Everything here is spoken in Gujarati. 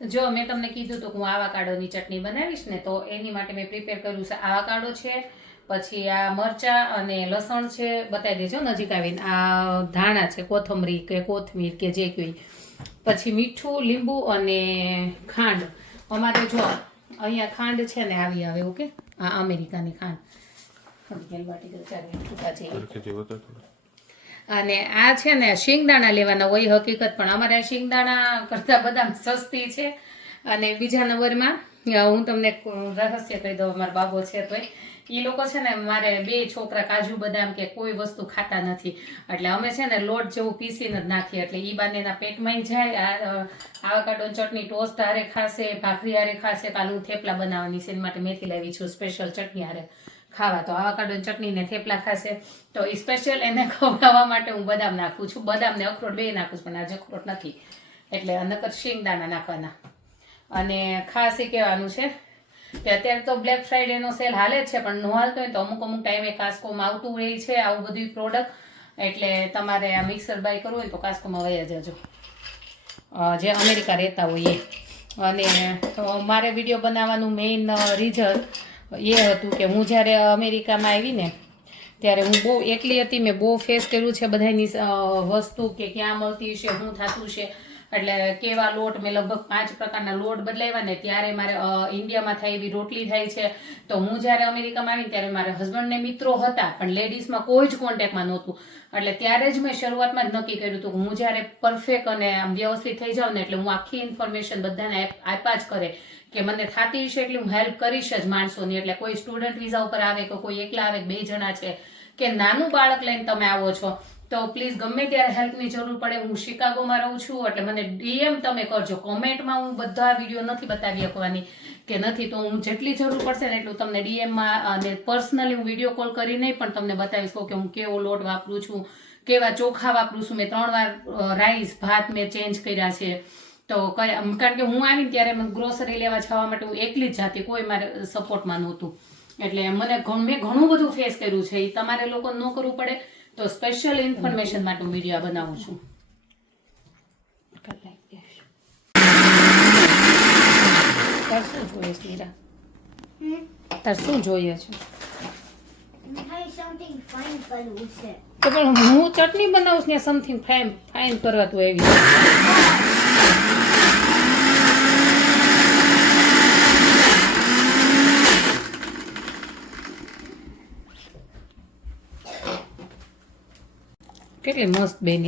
જો મેં તમને કીધું તો હું આવાકાડોની ચટણી બનાવીશ ને, તો એની માટે મેં પ્રિપેર કર્યું છે આવાકાડો છે, પછી આ મરચાં અને લસણ છે, બતાવી દેજો નજીક આવીને. આ ધાણા છે, કોથમરી કે કોથમીર કે જે કોઈ. પછી મીઠું, લીંબુ અને ખાંડ. અમારે જો, અહીંયા ખાંડ છે ને આવી આવે, ઓકે? આ અમેરિકાની ખાંડ. વાટી દો ચાર મિનિટ અને આ છે ને શિંગદાણા લેવાના હોય હકીકત પણ અમારે શિંગદાણા કરતાં બદામ સસ્તી છે. અને બીજા નંબરમાં હું તમને રહસ્ય કહી દઉં અમારા બાબો છે તોય. એ લોકો છે ને મારે બે છોકરા કાજુ બદામ કે કોઈ વસ્તુ ખાતા નથી. એટલે અમે છે ને લોટ જેવું પીસીને જ નાખીએ. એટલે એ બાનેના પેટમાંય જાય આ અ, આવાકાડોની ચટણી ટોસ્ટ હારે ખાશે ભાખરી હારે ખાશે કાલુ થેપલા બનાવવાની છે એના માટે મેથી લાવી છું સ્પેશિયલ ચટણી હારે. ખાવા. તો આવાકાડોની ચટણી ને થેપલા ખાશે. તો સ્પેશિયલ એને ખવડાવવા માટે હું બદામ નાખું છું. બદામ ને અખરોટ બે નાખું છું, પણ આજે અખરોટ નથી. એટલે નકર શિંગદાણા નાખવાના. અને ખાસ એ કહેવાનું છે કે અત્યારે તો બ્લેક ફ્રાઈડેનો સેલ હાલે જ છે, પણ ન હાલતો હોય તો અમુક અમુક ટાઈમે કાસ્કોમાં આવતું રહે છે, આવું બધું પ્રોડક્ટ એટલે તમારે આ મિક્સર બાય કરવું હોય તો કાસ્કોમાં વયા જજો. જે અમેરિકા રહેતા હોઈએ. અને, તો મારે વીડિયો બનાવવાનું મેઇન રીઝન એ હતું કે હું જ્યારે અમેરિકામાં આવી ને, ત્યારે હું બહુ એકલી હતી, મેં બહુ ફેસ કર્યું છે બધાની વસ્તુ કે ક્યાં મળતી છે શું થતું છે. એટલે કેવા લોટ મેં લગભગ પાંચ પ્રકારના લોટ બદલાવ્યા ને ત્યારે મારે ઇન્ડિયામાં થાય એવી રોટલી થાય છે. તો હું જ્યારે અમેરિકામાં આવી ત્યારે મારા હસબન્ડને મિત્રો હતા, પણ લેડીઝમાં કોઈ જ કોન્ટેક્ટમાં નહોતું. એટલે ત્યારે જ મેં શરૂઆતમાં જ નક્કી કર્યું હતું હું જ્યારે પરફેક્ટ અને વ્યવસ્થિત થઈ જાઉં ને એટલે હું આખી ઇન્ફોર્મેશન બધાને આપ- આપ્યા જ કરે કે મને થતી હશે એટલે હું હેલ્પ કરીશ જ માણસોની. એટલે કોઈ સ્ટુડન્ટ વિઝા ઉપર આવે કે કોઈ એકલા આવે બે જણા છે, કે નાનું બાળક લઈને તમે આવો છો. તો પ્લીઝ ગમે ત્યારે હેલ્પની જરૂર પડે, હું શિકાગોમાં રહું છું, એટલે મને ડીએમ તમે કરજો. કોમેન્ટમાં હું બધા વીડિયો નથી બતાવી શકવાની, કે નથી તો હું જેટલી જરૂર પડશે ને એટલું તમને ડીએમમાં અને પર્સનલી હું વીડિયો કોલ કરીને પણ તમને બતાવીશ શકું કે હું કેવો લોટ વાપરું છું, કેવા ચોખા વાપરું છું. મેં ત્રણ વાર રાઈસ ભાત મેં ચેન્જ કર્યા છે. તો કયા કારણ કે હું આવીને ત્યારે મને ગ્રોસરી લેવા જવા માટે હું એકલી જ જાતી, કોઈ મારે સપોર્ટમાં નહોતું. એટલે મને મેં ઘણું બધું ફેસ કર્યું છે એ તમારે લોકો ન કરવું પડે. તો સ્પેશિયલ ઇન્ફોર્મેશન માટે હું બનાવું છું. જોઈએ છે મીરા તાર શું જોઈએ છે? હું ચટણી બનાવું ને સમથિંગ ફાઇન ફાઇન કરવા તું એવી કેટલી મસ્ત બેન